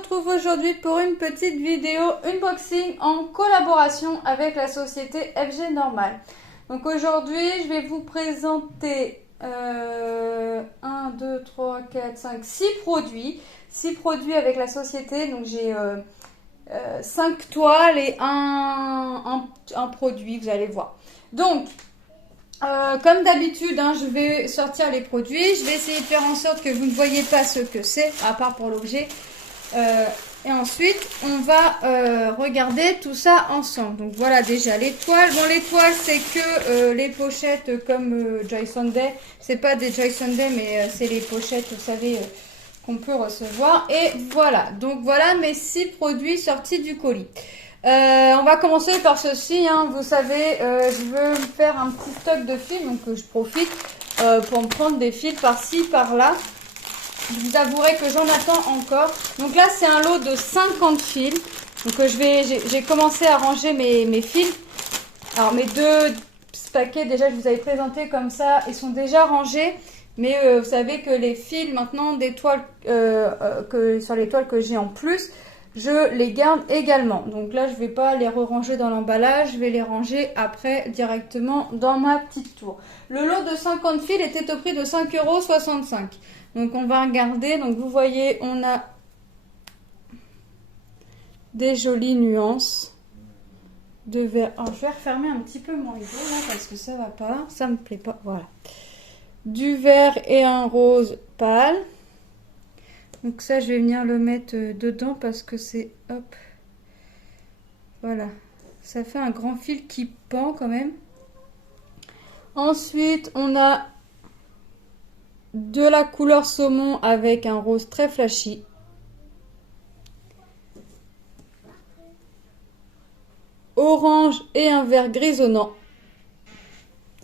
retrouve aujourd'hui pour une petite vidéo unboxing en collaboration avec la société FG Normal. Donc aujourd'hui, je vais vous présenter 1, 2, 3, 4, 5, 6 produits. 6 produits avec la société. Donc j'ai 5 toiles et un produit, vous allez voir. Donc, comme d'habitude, je vais sortir les produits. Je vais essayer de faire en sorte que vous ne voyez pas ce que c'est, à part pour l'objet. Et ensuite, on va regarder tout ça ensemble. Donc voilà déjà l'étoile. Bon, l'étoile, c'est que les pochettes comme Joy Sunday. C'est pas des Joy Sunday, mais c'est les pochettes, vous savez, qu'on peut recevoir. Et voilà. Donc voilà mes 6 produits sortis du colis. On va commencer par ceci, vous savez, je veux me faire un petit stock de fils, donc je profite pour me prendre des fils par-ci, par-là. Je vous avouerai que j'en attends encore. Donc là, c'est un lot de 50 fils. Donc j'ai commencé à ranger mes fils. Alors mes 2 paquets, déjà, je vous avais présenté comme ça, ils sont déjà rangés. Mais vous savez que les fils, maintenant, des toiles, sur les toiles que j'ai en plus, je les garde également. Donc là, je ne vais pas les ranger dans l'emballage. Je vais les ranger après directement dans ma petite tour. Le lot de 50 fils était au prix de 5,65 €. Donc on va regarder. Donc vous voyez, on a des jolies nuances de vert. Alors je vais refermer un petit peu mon rideau là parce que ça va pas. Ça me plaît pas. Voilà. Du vert et un rose pâle. Donc ça, je vais venir le mettre dedans parce que c'est... Hop. Voilà. Ça fait un grand fil qui pend quand même. Ensuite, on a de la couleur saumon avec un rose très flashy. Orange et un vert grisonnant.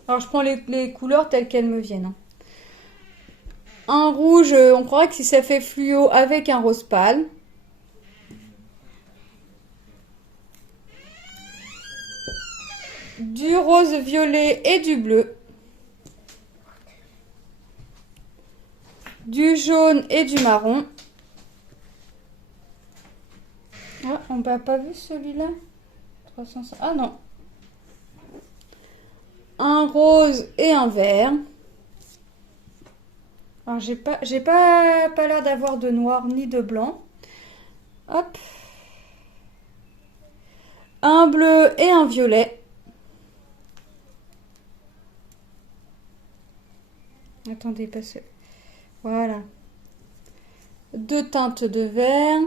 Alors, je prends les couleurs telles qu'elles me viennent. Un rouge, on croirait que si ça fait fluo avec un rose pâle. Du rose violet et du bleu. Du jaune et du marron. Ah, on n'a pas vu celui-là. 305. Ah non. Un rose et un vert. Alors j'ai pas l'air d'avoir de noir ni de blanc. Hop. Un bleu et un violet. Attendez, parce... Voilà. 2 teintes de vert.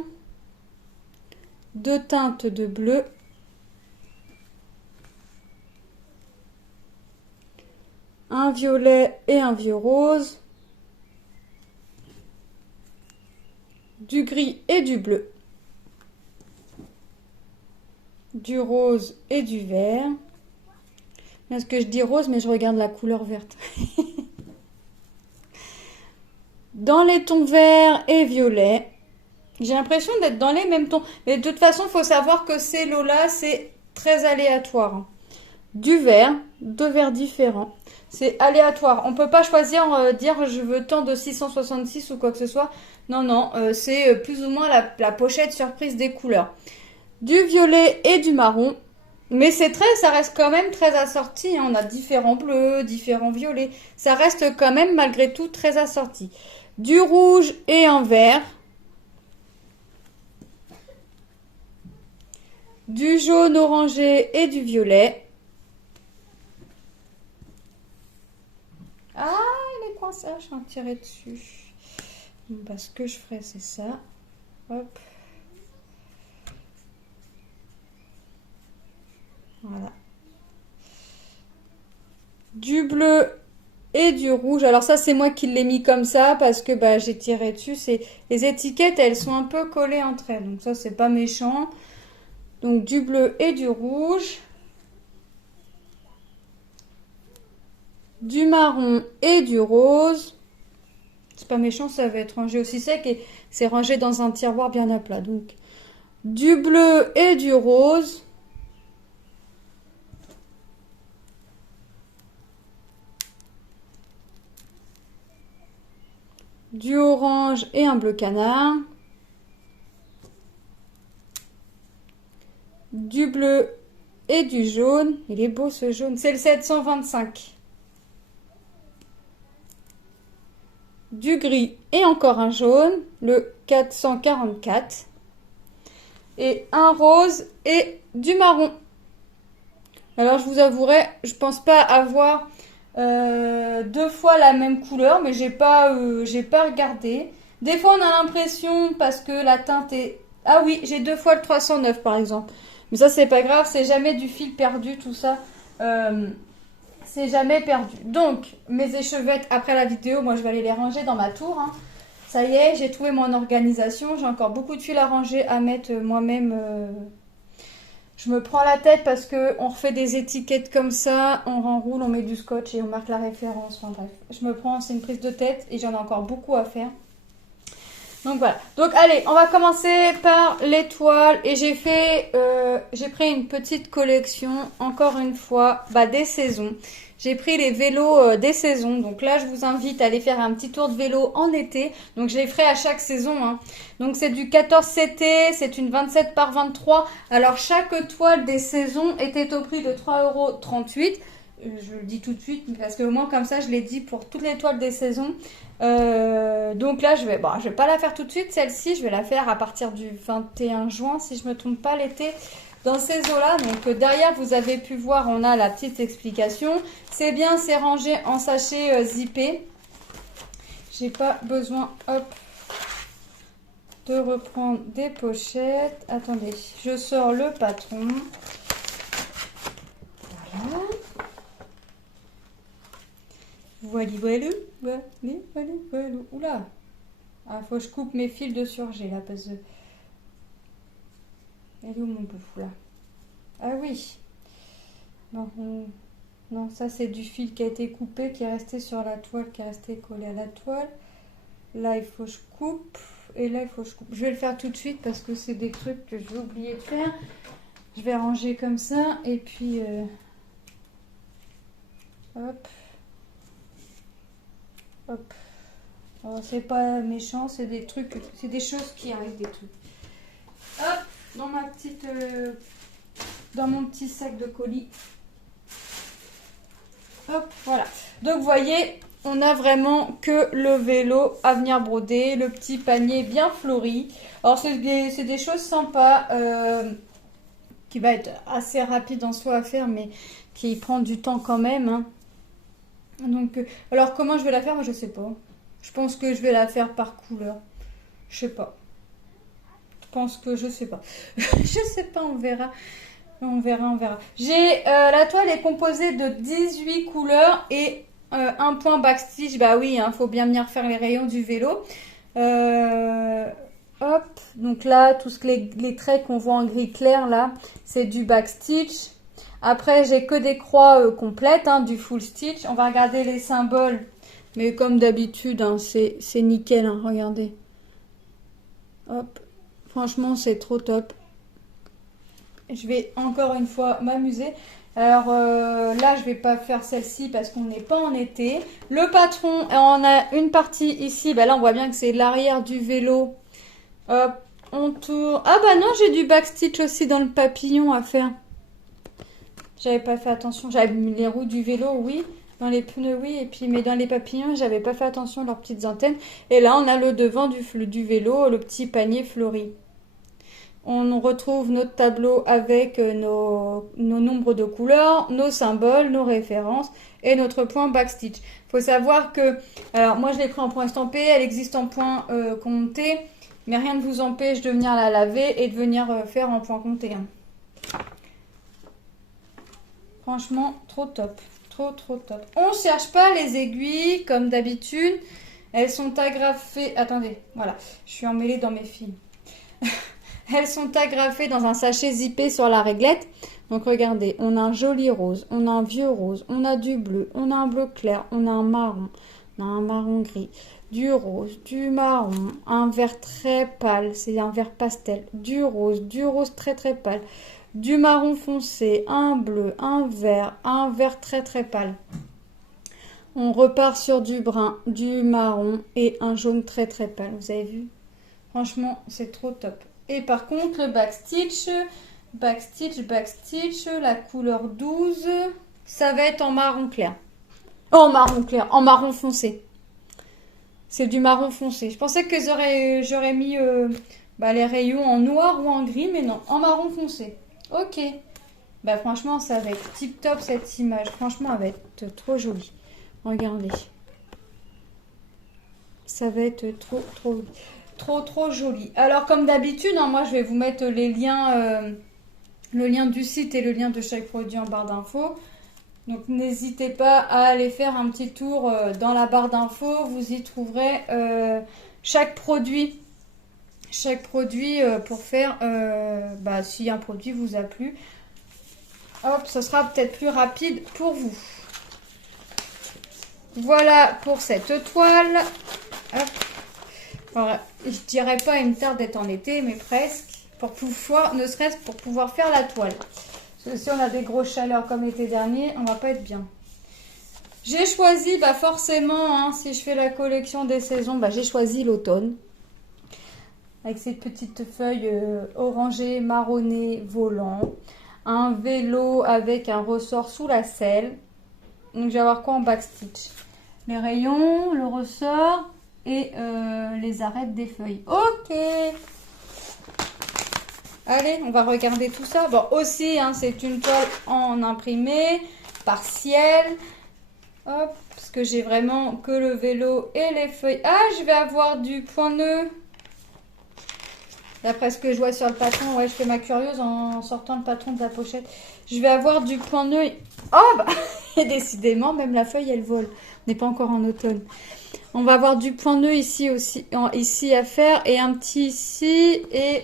2 teintes de bleu. Un violet et un vieux rose. Du gris et du bleu. Du rose et du vert. Parce que je dis rose, mais je regarde la couleur verte. Dans les tons verts et violets. J'ai l'impression d'être dans les mêmes tons. Mais de toute façon, il faut savoir que ces lots-là, c'est très aléatoire. Du vert, 2 verts différents. C'est aléatoire. On ne peut pas choisir, dire je veux tant de 666 ou quoi que ce soit. Non, non, c'est plus ou moins la pochette surprise des couleurs. Du violet et du marron. Mais ça reste quand même très assorti. On a différents bleus, différents violets. Ça reste quand même malgré tout très assorti. Du rouge et un vert. Du jaune orangé et du violet. Ah, il est coincé. Je vais en tirer dessus. Bon, ce que je ferai, c'est ça. Hop. Voilà. Du bleu et du rouge. Alors ça, c'est moi qui l'ai mis comme ça parce que j'ai tiré dessus. Les étiquettes, elles sont un peu collées entre elles. Donc ça, c'est pas méchant. Donc du bleu et du rouge. Du marron et du rose. C'est pas méchant, ça va être rangé aussi sec et c'est rangé dans un tiroir bien à plat. Donc du bleu et du rose. Du orange et un bleu canard. du bleu et du jaune. Il est beau ce jaune. C'est le 725. Du gris et encore un jaune, le 444. Et un rose et du marron. Alors je vous avouerai, je pense pas avoir deux fois la même couleur, mais j'ai pas regardé. Des fois on a l'impression parce que la teinte est... Ah oui, j'ai deux fois le 309 par exemple. Mais ça c'est pas grave, c'est jamais du fil perdu tout ça. C'est jamais perdu. Donc mes échevettes après la vidéo, moi je vais aller les ranger dans ma tour. Hein. Ça y est, j'ai trouvé mon organisation. J'ai encore beaucoup de fils à ranger, à mettre moi-même. Je me prends la tête parce que on refait des étiquettes comme ça, on renroule, on met du scotch et on marque la référence. Enfin bref, je me prends, c'est une prise de tête et j'en ai encore beaucoup à faire. Donc voilà. Donc allez, on va commencer par l'étoile et j'ai pris une petite collection, encore une fois, des saisons. J'ai pris les vélos des saisons. Donc là, je vous invite à aller faire un petit tour de vélo en été. Donc je les ferai à chaque saison. Hein. Donc c'est du 14 CT, c'est une 27 par 23. Alors chaque toile des saisons était au prix de 3,38 €. Je le dis tout de suite parce que moi comme ça je l'ai dit pour toutes les toiles des saisons. Donc là je vais pas la faire tout de suite celle-ci, je vais la faire à partir du 21 juin si je me trompe pas l'été dans ces eaux-là. Donc derrière vous avez pu voir, on a la petite explication. C'est bien, c'est rangé en sachet zippé. J'ai pas besoin de reprendre des pochettes. Attendez, je sors le patron. Voilà. Voilà. Oula. Ah, faut que je coupe mes fils de surgé là parce que... Elle est où mon bouffe là? Ah oui. Non, ça c'est du fil qui a été coupé, qui est resté sur la toile, qui est resté collé à la toile. Là il faut que je coupe. Et là il faut que je coupe. Je vais le faire tout de suite parce que c'est des trucs que je vais oublier de faire. Je vais ranger comme ça et puis... Hop. Hop. Oh, c'est pas méchant, c'est des trucs, c'est des choses qui arrivent, des trucs. Hop, dans ma petite, dans mon petit sac de colis. Hop, voilà. Donc vous voyez, on a vraiment que le vélo à venir broder, le petit panier bien fleuri. Alors c'est des choses sympas, qui va être assez rapide en soi à faire, mais qui prend du temps quand même. Hein. Donc, alors comment je vais la faire? Moi je sais pas. Je pense que je vais la faire par couleur. Je sais pas. Je sais pas. Je sais pas, on verra. On verra. J'ai la toile est composée de 18 couleurs et un point backstitch. Bah oui, faut bien venir faire les rayons du vélo. Hop, donc là, tous les traits qu'on voit en gris clair là, c'est du backstitch. Après, j'ai que des croix complètes, du full stitch. On va regarder les symboles. Mais comme d'habitude, c'est nickel, regardez. Hop, franchement, c'est trop top. Je vais encore une fois m'amuser. Alors là, je vais pas faire celle-ci parce qu'on n'est pas en été. Le patron, on a une partie ici. Là, on voit bien que c'est l'arrière du vélo. Hop, on tourne. Ah bah non, j'ai du backstitch aussi dans le papillon à faire. J'avais pas fait attention. J'avais mis les roues du vélo, oui. Dans les pneus, oui. Et puis, mais dans les papillons, j'avais pas fait attention à leurs petites antennes. Et là, on a le devant du vélo, le petit panier fleuri. On retrouve notre tableau avec nos nombres de couleurs, nos symboles, nos références et notre point backstitch. Il faut savoir que, alors moi je l'ai pris en point estampé, elle existe en point compté, mais rien ne vous empêche de venir la laver et de venir faire en point compté. Franchement, trop top. Trop top. On ne cherche pas les aiguilles comme d'habitude. Elles sont agrafées. Attendez, voilà. Je suis emmêlée dans mes fils. Elles sont agrafées dans un sachet zippé sur la réglette. Donc regardez, on a un joli rose, on a un vieux rose, on a du bleu, on a un bleu clair, on a un marron gris, du rose, du marron, un vert très pâle, c'est un vert pastel, du rose très pâle, du marron foncé, un bleu, un vert très pâle. On repart sur du brun, du marron et un jaune très pâle. Vous avez vu? Franchement, c'est trop top. Et par contre, le backstitch, backstitch, la couleur 12. Ça va être en marron clair. Oh, en marron clair, en marron foncé. C'est du marron foncé. Je pensais que j'aurais mis les rayons en noir ou en gris, mais non, en marron foncé. Ok. Bah franchement, ça va être tip top cette image. Franchement, elle va être trop jolie. Regardez. Ça va être trop joli. Alors comme d'habitude, hein, moi je vais vous mettre les liens, le lien du site et le lien de chaque produit en barre d'infos. Donc n'hésitez pas à aller faire un petit tour dans la barre d'infos. Vous y trouverez chaque produit pour faire, si un produit vous a plu. Hop, ce sera peut-être plus rapide pour vous. Voilà pour cette toile. Hop. Alors, je dirais pas une terre d'être en été, mais presque. Pour pouvoir, ne serait-ce pour pouvoir faire la toile. Parce que si on a des grosses chaleurs comme l'été dernier, on va pas être bien. J'ai choisi, forcément, hein, si je fais la collection des saisons, j'ai choisi l'automne. Avec ces petites feuilles orangées, marronnées, volant. Un vélo avec un ressort sous la selle. Donc je vais avoir quoi en backstitch? Les rayons, le ressort et les arêtes des feuilles. Ok. Allez, on va regarder tout ça. Bon, aussi, hein, c'est une toile en imprimé, partiel. Hop, parce que j'ai vraiment que le vélo et les feuilles. Ah, je vais avoir du point nœud. D'après ce que je vois sur le patron, ouais, je fais ma curieuse en sortant le patron de la pochette. Je vais avoir du point nœud. Oh, et décidément, même la feuille, elle vole. On n'est pas encore en automne. On va avoir du point nœud ici aussi, ici à faire. Et un petit ici et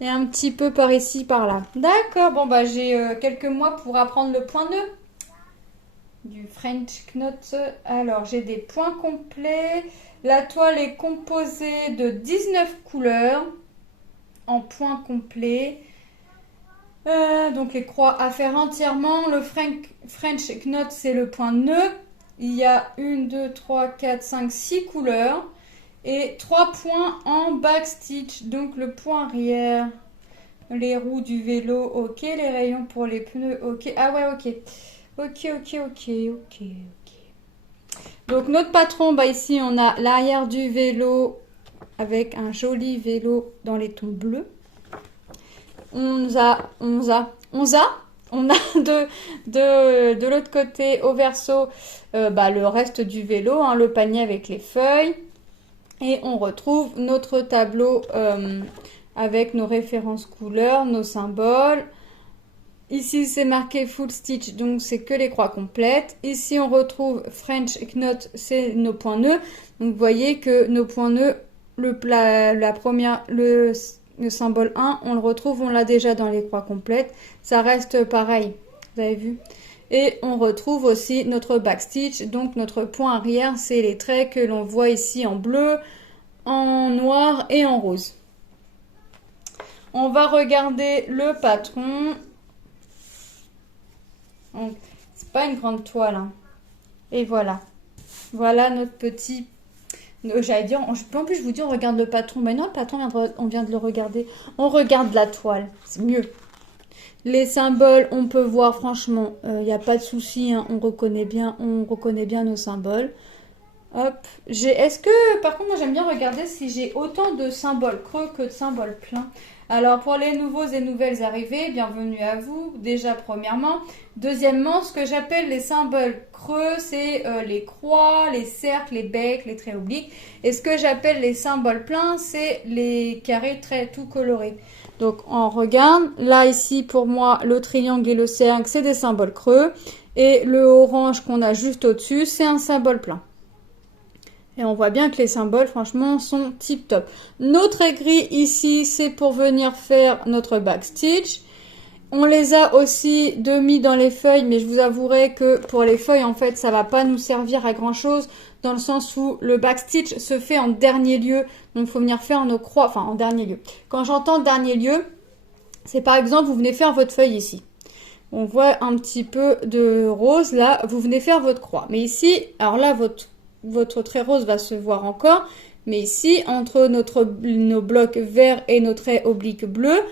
un petit peu par ici, par là. D'accord, bon, j'ai quelques mois pour apprendre le point nœud. Du French Knot. Alors, j'ai des points complets. La toile est composée de 19 couleurs en points complets. Donc, les croix à faire entièrement. Le French Knot, c'est le point nœud. Il y a 1, 2, 3, 4, 5, 6 couleurs. Et 3 points en backstitch. Donc, le point arrière. Les roues du vélo, ok. Les rayons pour les pneus, ok. Ah ouais, ok. Ok. Donc notre patron, ici on a l'arrière du vélo avec un joli vélo dans les tons bleus. On a de l'autre côté au verso le reste du vélo, hein, le panier avec les feuilles. Et on retrouve notre tableau avec nos références couleurs, nos symboles. Ici, c'est marqué full stitch, donc c'est que les croix complètes. Ici, on retrouve French Knot, c'est nos points nœuds. Donc, vous voyez que nos points nœuds, le symbole 1, on le retrouve, on l'a déjà dans les croix complètes. Ça reste pareil, vous avez vu. Et on retrouve aussi notre backstitch, donc notre point arrière, c'est les traits que l'on voit ici en bleu, en noir et en rose. On va regarder le patron. C'est pas une grande toile, hein. Et voilà notre petit, j'allais dire, en plus je vous dis on regarde le patron, mais non, le patron on vient de le regarder, on regarde la toile, c'est mieux. Les symboles, on peut voir, franchement, il n'y a pas de souci, hein, on reconnaît bien nos symboles. Hop, est-ce que, par contre, moi j'aime bien regarder si j'ai autant de symboles creux que de symboles pleins. Alors pour les nouveaux et nouvelles arrivées, bienvenue à vous, déjà premièrement. Deuxièmement, ce que j'appelle les symboles creux, c'est les croix, les cercles, les becs, les traits obliques. Et ce que j'appelle les symboles pleins, c'est les carrés traits tout colorés. Donc on regarde, là ici pour moi, le triangle et le cercle, c'est des symboles creux. Et le orange qu'on a juste au-dessus, c'est un symbole plein. Et on voit bien que les symboles, franchement, sont tip top. Notre aigri ici, c'est pour venir faire notre backstitch. On les a aussi mis dans les feuilles, mais je vous avouerai que pour les feuilles, en fait, ça va pas nous servir à grand chose, dans le sens où le backstitch se fait en dernier lieu. Donc, il faut venir faire nos croix, enfin, en dernier lieu. Quand j'entends dernier lieu, c'est par exemple, vous venez faire votre feuille ici. On voit un petit peu de rose, là, vous venez faire votre croix. Mais ici, alors là, votre trait rose va se voir encore, mais ici, entre nos blocs verts et nos traits obliques bleus,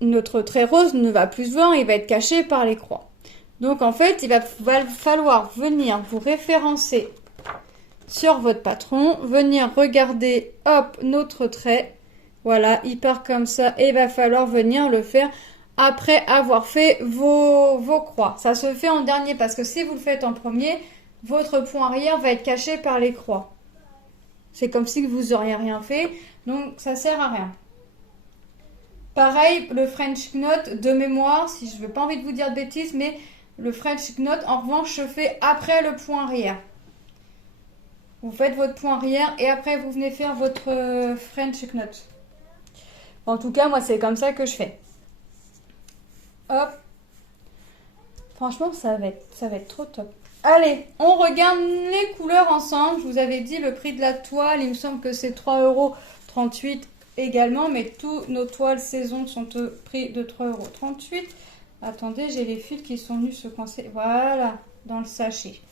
notre trait rose ne va plus se voir, il va être caché par les croix. Donc en fait, il va falloir venir vous référencer sur votre patron, venir regarder, hop, notre trait. Voilà, il part comme ça et il va falloir venir le faire après avoir fait vos croix. Ça se fait en dernier parce que si vous le faites en premier, votre point arrière va être caché par les croix. C'est comme si vous n'auriez rien fait, donc ça sert à rien. Pareil, le French knot de mémoire, si je n'ai pas envie de vous dire de bêtises, mais le French knot, en revanche, se fait après le point arrière. Vous faites votre point arrière et après vous venez faire votre French knot. En tout cas, moi, c'est comme ça que je fais. Hop. Franchement, ça va être trop top. Allez, on regarde les couleurs ensemble. Je vous avais dit le prix de la toile. Il me semble que c'est 3,38 € également. Mais tous nos toiles saison sont au prix de 3,38 €. Attendez, j'ai les fils qui sont venus se coincer. Voilà, dans le sachet.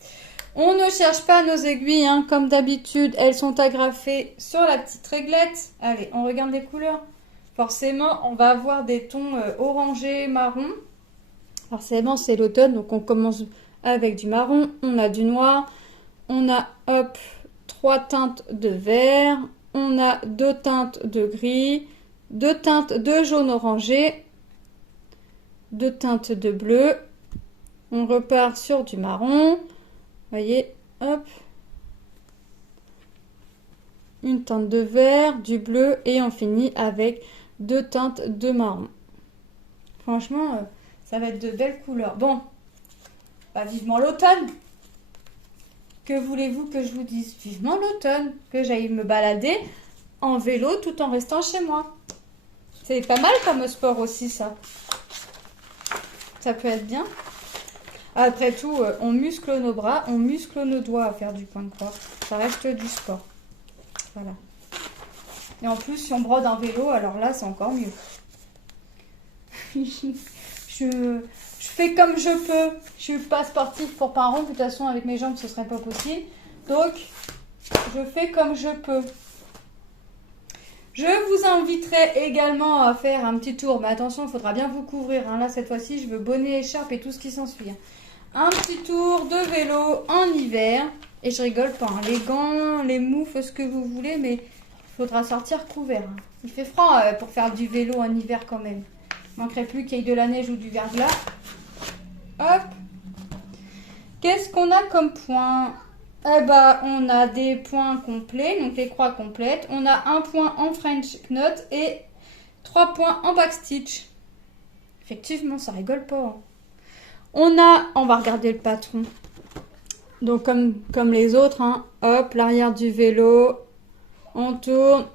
On ne cherche pas nos aiguilles, hein. Comme d'habitude, elles sont agrafées sur la petite réglette. Allez, on regarde les couleurs. Forcément, on va avoir des tons orangés, marron. Forcément, c'est l'automne, donc on commence avec du marron. On a du noir. On a, hop, 3 teintes de vert. On a 2 teintes de gris. 2 teintes de jaune orangé. 2 teintes de bleu. On repart sur du marron. Voyez, hop. Une teinte de vert, du bleu et on finit avec 2 teintes de marron. Franchement, ça va être de belles couleurs. Bon, bah, vivement l'automne. Que voulez-vous que je vous dise? Vivement l'automne. Que j'aille me balader en vélo tout en restant chez moi. C'est pas mal comme sport aussi, ça. Ça peut être bien. Après tout, on muscle nos bras, on muscle nos doigts à faire du point de croix. Ça reste du sport. Voilà. Et en plus, si on brode un vélo, alors là, c'est encore mieux. je fais comme je peux. Je suis pas sportive pour pas un rond. De toute façon, avec mes jambes, ce serait pas possible. Donc, je fais comme je peux. Je vous inviterai également à faire un petit tour. Mais attention, il faudra bien vous couvrir. Hein. Là, cette fois-ci, je veux bonnet, écharpe et tout ce qui s'ensuit. Hein. Un petit tour de vélo en hiver. Et je rigole pas. Hein. Les gants, les moufles, ce que vous voulez. Mais il faudra sortir couvert. Hein. Il fait froid pour faire du vélo en hiver quand même. Il manquerait plus qu'il y ait de la neige ou du verglas. Hop. Qu'est-ce qu'on a comme point? Eh ben, on a des points complets, donc les croix complètes. On a un point en French knot et 3 points en backstitch. Effectivement, ça rigole pas. Hein. On va regarder le patron. Donc comme les autres, hein, hop, l'arrière du vélo, on tourne,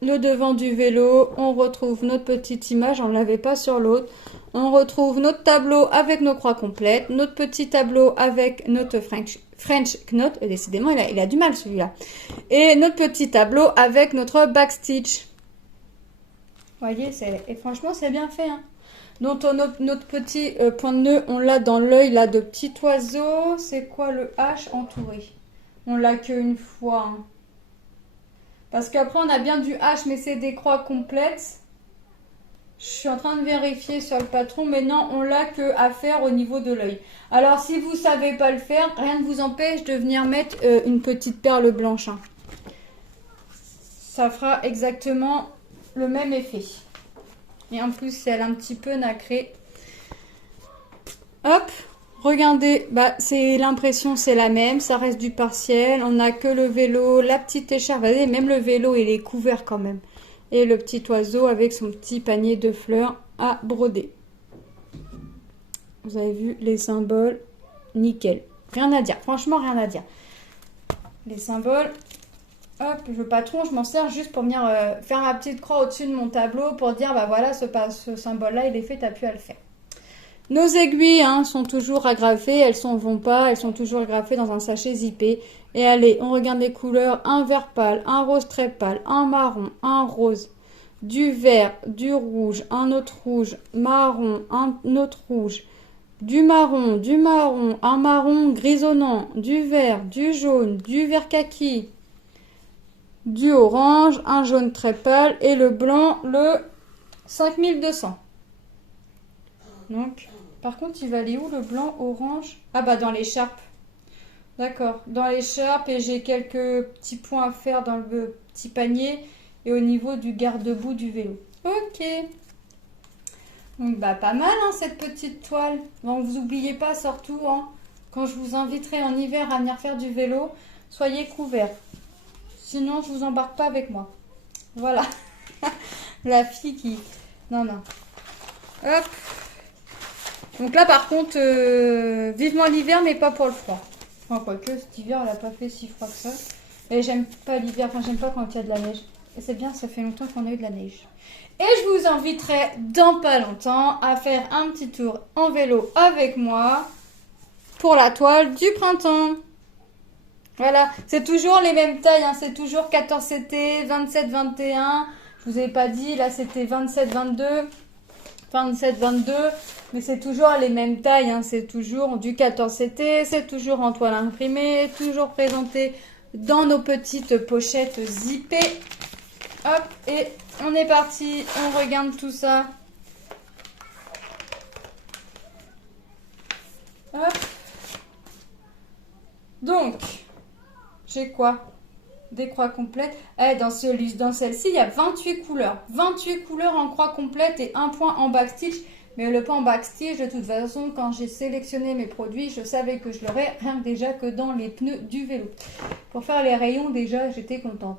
le devant du vélo, on retrouve notre petite image, on ne l'avait pas sur l'autre. On retrouve notre tableau avec nos croix complètes, notre petit tableau avec notre French knot, et décidément il a du mal celui-là. Et notre petit tableau avec notre backstitch. Vous voyez, et franchement c'est bien fait. Hein. Donc notre petit point de nœud, on l'a dans l'œil là de petit oiseau. C'est quoi le H entouré? On l'a qu'une fois. Hein. Parce qu'après on a bien du H mais c'est des croix complètes. Je suis en train de vérifier sur le patron, mais non, on l'a que à faire au niveau de l'œil. Alors si vous ne savez pas le faire, rien ne vous empêche de venir mettre une petite perle blanche. Hein. Ça fera exactement le même effet. Et en plus, elle est un petit peu nacrée. Hop, regardez, bah, l'impression c'est la même, ça reste du partiel. On n'a que le vélo, la petite écharpe, vous voyez, même le vélo il est couvert quand même. Et le petit oiseau avec son petit panier de fleurs à broder. Vous avez vu les symboles, nickel. Rien à dire, franchement rien à dire. Les symboles, hop, le patron, je m'en sers juste pour venir faire ma petite croix au-dessus de mon tableau pour dire, bah voilà, ce symbole-là, il est fait, t'as pu à le faire. Nos aiguilles hein, sont toujours agrafées, elles s'en vont pas, elles sont toujours agrafées dans un sachet zippé. Et allez, on regarde les couleurs, un vert pâle, un rose très pâle, un marron, un rose, du vert, du rouge, un autre rouge, marron, un autre rouge, du marron, un marron grisonnant, du vert kaki, du orange, un jaune très pâle et le blanc, le 5200. Donc, par contre, il va aller où le blanc, orange? Ah bah dans l'écharpe. D'accord, dans l'écharpe et j'ai quelques petits points à faire dans le petit panier et au niveau du garde-boue du vélo. Ok. Donc bah pas mal hein, cette petite toile. Donc vous oubliez pas surtout hein, quand je vous inviterai en hiver à venir faire du vélo, soyez couverts. Sinon je vous embarque pas avec moi. Voilà. La fille qui... Non, non. Hop. Donc là par contre, vivement l'hiver mais pas pour le froid. Enfin quoique cet hiver elle n'a pas fait si froid que ça. Et j'aime pas l'hiver, enfin j'aime pas quand il y a de la neige. Et c'est bien, ça fait longtemps qu'on a eu de la neige. Et je vous inviterai dans pas longtemps à faire un petit tour en vélo avec moi pour la toile du printemps. Voilà, c'est toujours les mêmes tailles, hein. C'est toujours 14 CT, 27, 21. Je vous ai pas dit, là c'était 27, 22, 27, 22. Mais c'est toujours les mêmes tailles, hein. C'est toujours du 14 CT, c'est toujours en toile imprimée, toujours présenté dans nos petites pochettes zippées. Hop, et on est parti, on regarde tout ça. Hop. Donc, j'ai quoi? Des croix complètes. Dans celle-ci, il y a 28 couleurs. 28 couleurs en croix complète et un point en backstitch. Mais le point en backstitch, de toute façon, quand j'ai sélectionné mes produits, je savais que je l'aurais rien que déjà que dans les pneus du vélo. Pour faire les rayons, déjà, j'étais contente.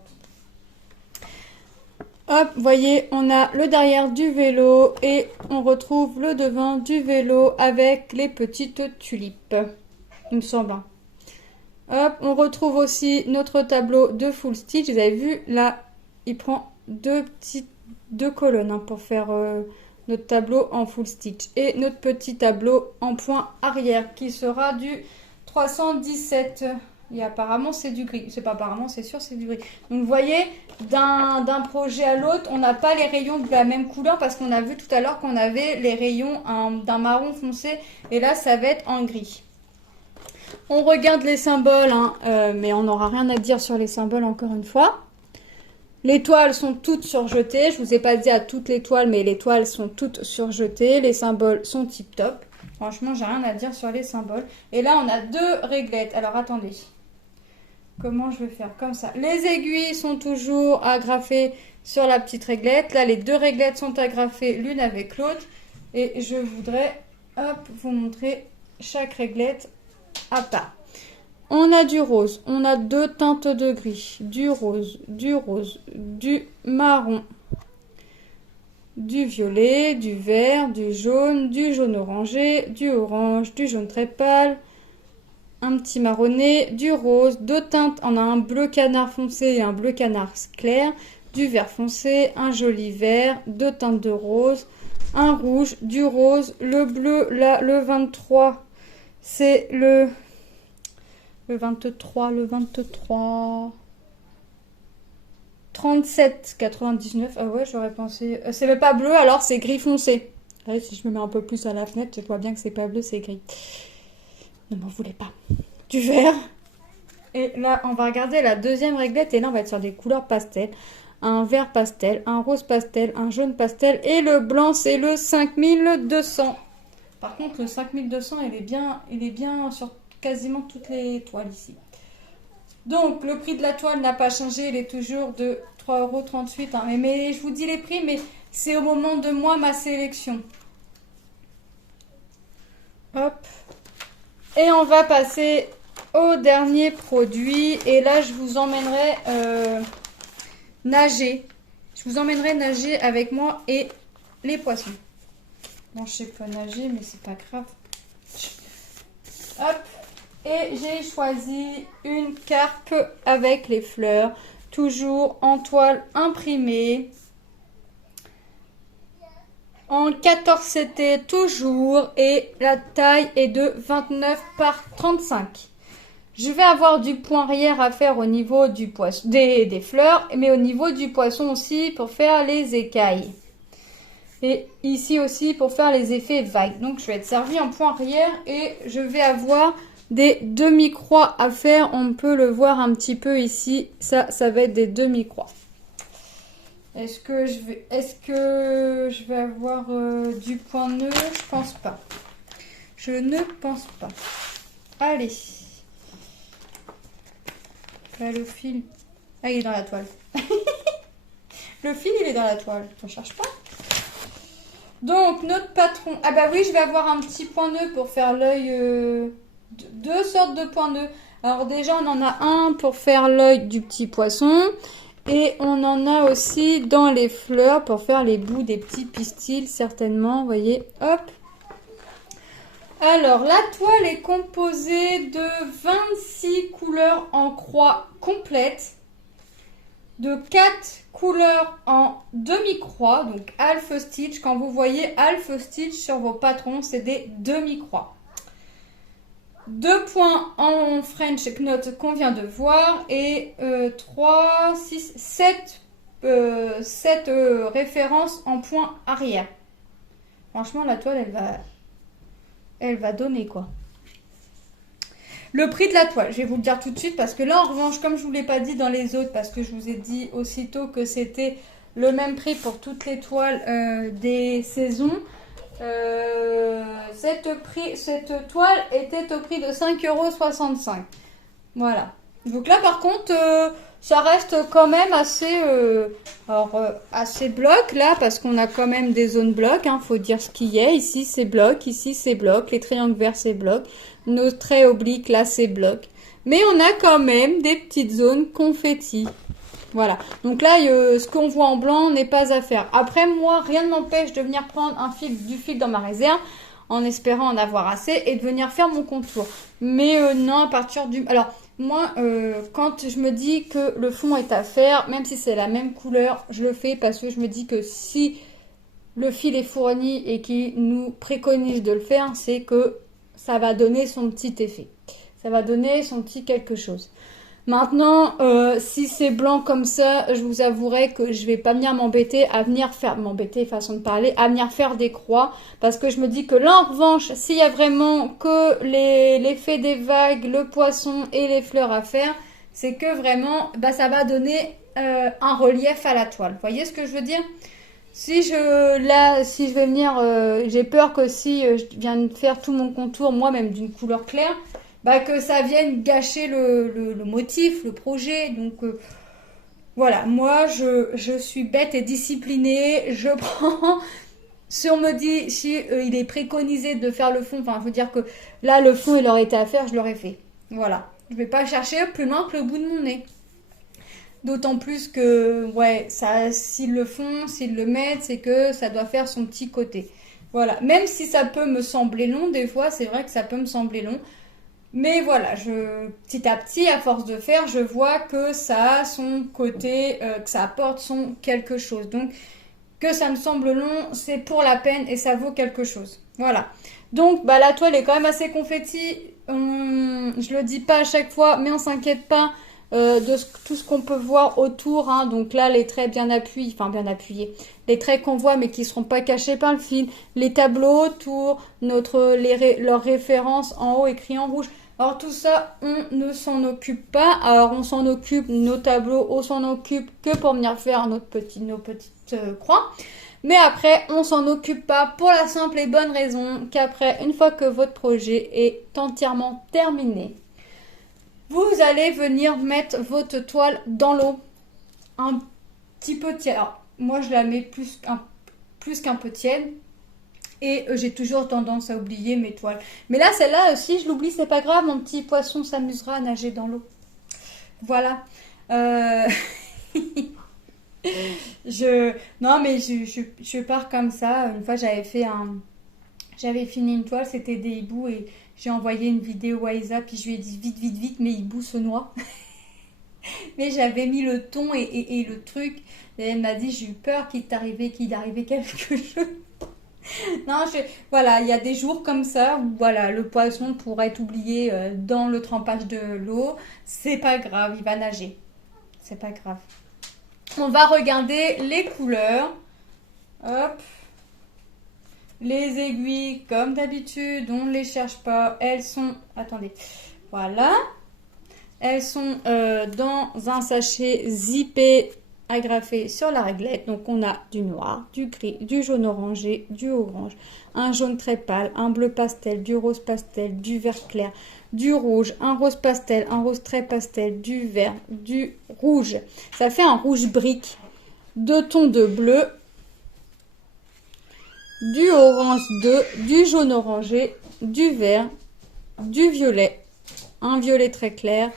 Hop, voyez, on a le derrière du vélo et on retrouve le devant du vélo avec les petites tulipes, il me semble. Hop, on retrouve aussi notre tableau de full stitch. Vous avez vu, là, il prend deux colonnes hein, pour faire notre tableau en full stitch. Et notre petit tableau en point arrière qui sera du 317. Et apparemment, c'est du gris. C'est pas apparemment, c'est sûr, c'est du gris. Donc, vous voyez, d'un projet à l'autre, on n'a pas les rayons de la même couleur parce qu'on a vu tout à l'heure qu'on avait les rayons d'un marron foncé. Et là, ça va être en gris. On regarde les symboles, hein, mais on n'aura rien à dire sur les symboles encore une fois. Les toiles sont toutes surjetées. Je vous ai pas dit à toutes les toiles, mais les toiles sont toutes surjetées. Les symboles sont tip top. Franchement, j'ai rien à dire sur les symboles. Et là, on a deux réglettes. Alors, attendez. Comment je vais faire? Comme ça. Les aiguilles sont toujours agrafées sur la petite réglette. Là, les deux réglettes sont agrafées l'une avec l'autre. Et je voudrais, hop, vous montrer chaque réglette à part. On a du rose. On a deux teintes de gris. Du rose, du marron, du violet, du vert, du jaune orangé, du orange, du jaune très pâle, un petit marronné, du rose, deux teintes, on a un bleu canard foncé et un bleu canard clair, du vert foncé, un joli vert, deux teintes de rose, un rouge, du rose, le bleu, là, le 23, c'est le 23, 37,99. Ah ouais, j'aurais pensé. C'est le pas bleu, alors c'est gris foncé. Ouais, si je me mets un peu plus à la fenêtre, je vois bien que c'est pas bleu, c'est gris. Ne m'en voulez pas. Du vert. Et là, on va regarder la deuxième réglette. Et là, on va être sur des couleurs pastel. Un vert pastel, un rose pastel, un jaune pastel. Et le blanc, c'est le 5200. Par contre, le 5200, il est bien sur quasiment toutes les toiles ici. Donc, le prix de la toile n'a pas changé. Il est toujours de 3,38 €. Hein. Mais je vous dis les prix, mais c'est au moment de moi, ma sélection. Hop. Et on va passer au dernier produit. Et là, je vous emmènerai nager. Je vous emmènerai nager avec moi et les poissons. Bon, je sais pas nager, mais c'est pas grave. Hop. Et j'ai choisi une carpe avec les fleurs. Toujours en toile imprimée. En 14 CT toujours. Et la taille est de 29 par 35. Je vais avoir du point arrière à faire au niveau du poisson, des fleurs. Mais au niveau du poisson aussi pour faire les écailles. Et ici aussi pour faire les effets vagues. Donc je vais être servie en point arrière. Et je vais avoir des demi-croix à faire. On peut le voir un petit peu ici. Ça va être des demi-croix. Est-ce que je vais avoir du point nœud? Je pense pas. Je ne pense pas. Allez. Là, le fil. Ah, il est dans la toile. Le fil, il est dans la toile. On cherche pas. Donc, notre patron. Ah bah oui, je vais avoir un petit point nœud pour faire l'œil. Deux sortes de points nœuds. Alors déjà, on en a un pour faire l'œil du petit poisson. Et on en a aussi dans les fleurs pour faire les bouts des petits pistils, certainement. Vous voyez, hop. Alors, la toile est composée de 26 couleurs en croix complète, de 4 couleurs en demi-croix, donc half stitch. Quand vous voyez half stitch sur vos patrons, c'est des demi-croix. 2 points en French knot qu'on vient de voir et 3, 6, 7 références en point arrière. Franchement, la toile, elle va donner quoi. Le prix de la toile, je vais vous le dire tout de suite parce que là, en revanche, comme je ne vous l'ai pas dit dans les autres, parce que je vous ai dit aussitôt que c'était le même prix pour toutes les toiles des saisons, cette toile était au prix de 5,65 €. Voilà. Donc là, par contre, ça reste quand même assez bloc là, parce qu'on a quand même des zones blocs. Hein, faut dire ce qu'il y a. Ici, c'est bloc. Ici, c'est bloc. Les triangles verts, c'est bloc. Nos traits obliques, là, c'est bloc. Mais on a quand même des petites zones confetti. Voilà, donc là, ce qu'on voit en blanc n'est pas à faire. Après, moi, rien ne m'empêche de venir prendre du fil dans ma réserve, en espérant en avoir assez, et de venir faire mon contour. Mais non, à partir du... Alors, moi, quand je me dis que le fond est à faire, même si c'est la même couleur, je le fais parce que je me dis que si le fil est fourni et qu'il nous préconise de le faire, c'est que ça va donner son petit effet. Ça va donner son petit quelque chose. Maintenant, si c'est blanc comme ça, je vous avouerai que je vais pas venir m'embêter façon de parler, à venir faire des croix, parce que je me dis que là, en revanche, s'il y a vraiment que l'effet des vagues, le poisson et les fleurs à faire, c'est que vraiment, bah, ça va donner un relief à la toile. Vous voyez ce que je veux dire? Si je vais venir, j'ai peur que si je viens de faire tout mon contour, moi-même d'une couleur claire, bah, que ça vienne gâcher le motif, le projet. Donc voilà, moi je suis bête et disciplinée. Je prends, si on me dit, si il est préconisé de faire le fond, enfin, faut dire que là le fond il aurait été à faire, je l'aurais fait. Voilà, je vais pas chercher plus loin que le bout de mon nez. D'autant plus que, ouais, ça, s'ils le font, s'ils le mettent, c'est que ça doit faire son petit côté. Voilà, même si ça peut me sembler long, des fois, c'est vrai que ça peut me sembler long. Mais voilà, petit à petit, à force de faire, je vois que ça a son côté, que ça apporte son quelque chose. Donc, que ça me semble long, c'est pour la peine et ça vaut quelque chose. Voilà. Donc, bah, la toile est quand même assez confetti. Je le dis pas à chaque fois, mais on s'inquiète pas tout ce qu'on peut voir autour. Hein. Donc là, les traits bien appuyés, les traits qu'on voit mais qui ne seront pas cachés par le fil, les tableaux autour, leurs références en haut écrits en rouge. Alors tout ça, on ne s'en occupe pas. Alors on s'en occupe, nos tableaux, on s'en occupe que pour venir faire nos petites croix. Mais après, on s'en occupe pas pour la simple et bonne raison qu'après, une fois que votre projet est entièrement terminé, vous allez venir mettre votre toile dans l'eau. Un petit peu tiède. Alors, moi, je la mets plus qu'un peu tiède. Et j'ai toujours tendance à oublier mes toiles. Mais là, celle-là, si je l'oublie, c'est pas grave. Mon petit poisson s'amusera à nager dans l'eau. Voilà. Non, mais je pars comme ça. Une fois, j'avais fini une toile, c'était des hiboux et j'ai envoyé une vidéo à Isa, puis je lui ai dit vite, mes hiboux se noient. Mais j'avais mis le ton et le truc. Et elle m'a dit, j'ai eu peur qu'il arrivait quelque chose. Non, voilà, il y a des jours comme ça où voilà, le poisson pourrait être oublié dans le trempage de l'eau. C'est pas grave, il va nager. C'est pas grave. On va regarder les couleurs. Hop. Les aiguilles, comme d'habitude, on ne les cherche pas. Elles sont... Attendez. Voilà. Elles sont dans un sachet zippé agrafé sur la réglette. Donc on a du noir, du gris, du jaune orangé, du orange, un jaune très pâle, un bleu pastel, du rose pastel, du vert clair, du rouge, un rose pastel, un rose très pastel, du vert, du rouge. Ça fait un rouge brique, 2 tons de bleu, du orange 2, du jaune orangé, du vert, du violet, un violet très clair,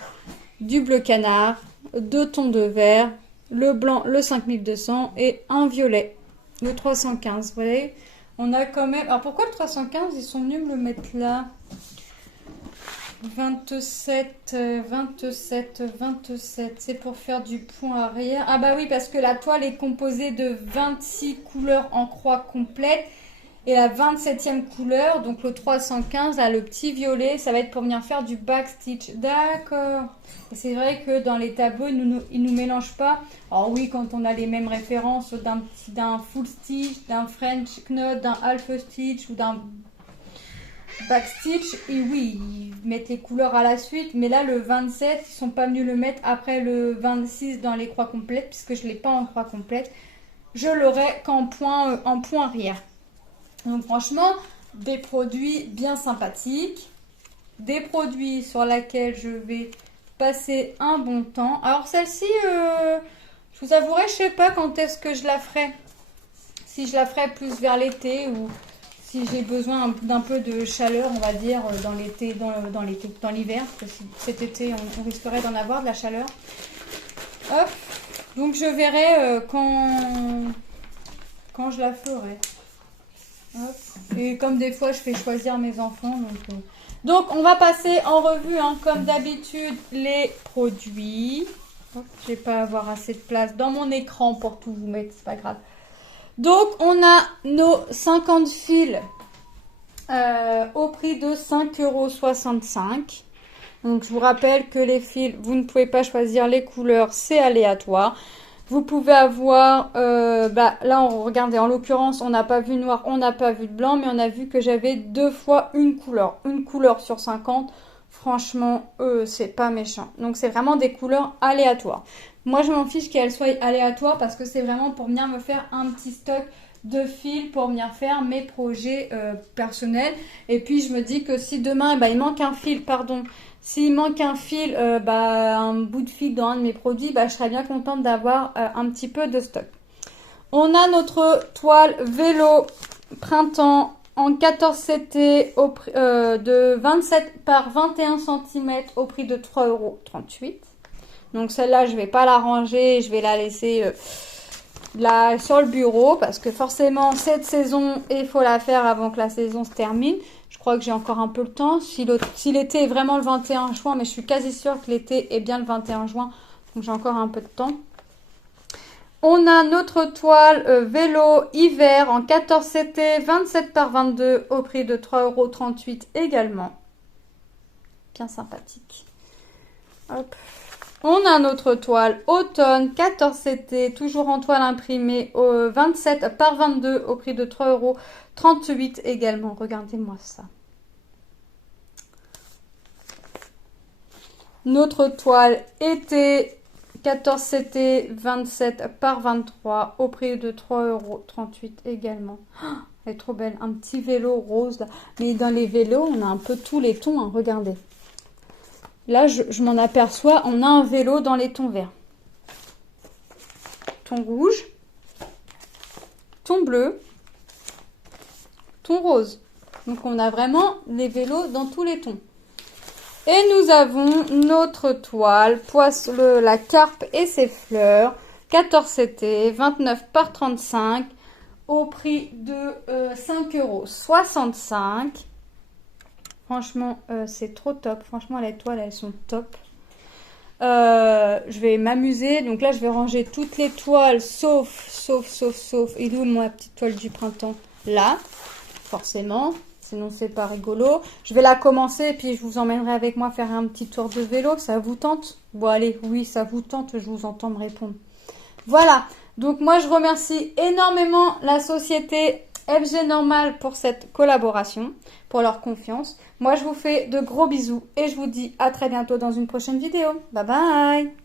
du bleu canard, 2 tons de vert, le blanc, le 5200 et un violet, le 315. Vous voyez, on a quand même... Alors pourquoi le 315? Ils sont venus me le mettre là. 27, 27, 27. C'est pour faire du point arrière. Ah bah oui, parce que la toile est composée de 26 couleurs en croix complète. Et la 27e couleur, donc le 315, là, le petit violet, ça va être pour venir faire du backstitch. D'accord. Et c'est vrai que dans les tableaux, ils nous mélangent pas. Alors oui, quand on a les mêmes références d'un full stitch, d'un French knot, d'un half stitch ou d'un backstitch, et oui, ils mettent les couleurs à la suite. Mais là, le 27, ils sont pas venus le mettre après le 26 dans les croix complètes, puisque je l'ai pas en croix complète. Je l'aurai qu'en point arrière. Donc franchement, des produits bien sympathiques, des produits sur lesquels je vais passer un bon temps. Alors celle-ci, je vous avouerai, je sais pas quand est-ce que je la ferai. Si je la ferai plus vers l'été ou si j'ai besoin d'un peu de chaleur, on va dire, dans l'été, dans l'hiver. Parce que cet été, on risquerait d'en avoir de la chaleur. Hop. Donc je verrai quand je la ferai. Hop. Et comme des fois je fais choisir mes enfants, donc on va passer en revue comme d'habitude les produits. Hop, je vais pas avoir assez de place dans mon écran pour tout vous mettre, c'est pas grave. Donc on a nos 50 fils au prix de 5,65 €. Donc je vous rappelle que les fils, vous ne pouvez pas choisir les couleurs, c'est aléatoire. Vous pouvez avoir, là, regardez, en l'occurrence, on n'a pas vu noir, on n'a pas vu de blanc, mais on a vu que j'avais 2 fois une couleur. Une couleur sur 50, franchement, c'est pas méchant. Donc, c'est vraiment des couleurs aléatoires. Moi, je m'en fiche qu'elles soient aléatoires parce que c'est vraiment pour venir me faire un petit stock de fils pour venir faire mes projets personnels. Et puis, je me dis que si demain, il manque un fil, pardon, s'il manque un fil, un bout de fil dans un de mes produits, je serais bien contente d'avoir un petit peu de stock. On a notre toile vélo printemps en 14 CT de 27 par 21 cm au prix de 3,38 €. Donc celle-là, je ne vais pas la ranger, je vais la laisser là sur le bureau parce que forcément, cette saison, il faut la faire avant que la saison se termine. Je crois que j'ai encore un peu le temps. Si l'été est vraiment le 21 juin, mais je suis quasi sûre que l'été est bien le 21 juin. Donc j'ai encore un peu de temps. On a notre toile vélo hiver en 14 CT, 27 par 22 au prix de 3,38 € également. Bien sympathique. Hop. On a notre toile automne 14 CT, toujours en toile imprimée, 27 par 22 au prix de 3,38 € également. Regardez-moi ça. Notre toile été 14 CT, 27 par 23 au prix de 3,38 € également. Oh, elle est trop belle. Un petit vélo rose. Là. Mais dans les vélos, on a un peu tous les tons. Regardez. Là, je m'en aperçois, on a un vélo dans les tons verts. Ton rouge, ton bleu, ton rose. Donc, on a vraiment les vélos dans tous les tons. Et nous avons notre toile, la carpe et ses fleurs, 14 CT, 29 par 35, au prix de 5,65 €. Franchement, c'est trop top. Franchement, les toiles, elles sont top. Je vais m'amuser. Donc là, je vais ranger toutes les toiles, sauf. Et d'où ma petite toile du printemps? Là, forcément. Sinon, c'est pas rigolo. Je vais la commencer et puis je vous emmènerai avec moi faire un petit tour de vélo. Ça vous tente? Bon, allez, oui, ça vous tente. Je vous entends me répondre. Voilà. Donc, moi, je remercie énormément la société FG Normal pour cette collaboration, pour leur confiance. Moi, je vous fais de gros bisous et je vous dis à très bientôt dans une prochaine vidéo. Bye bye!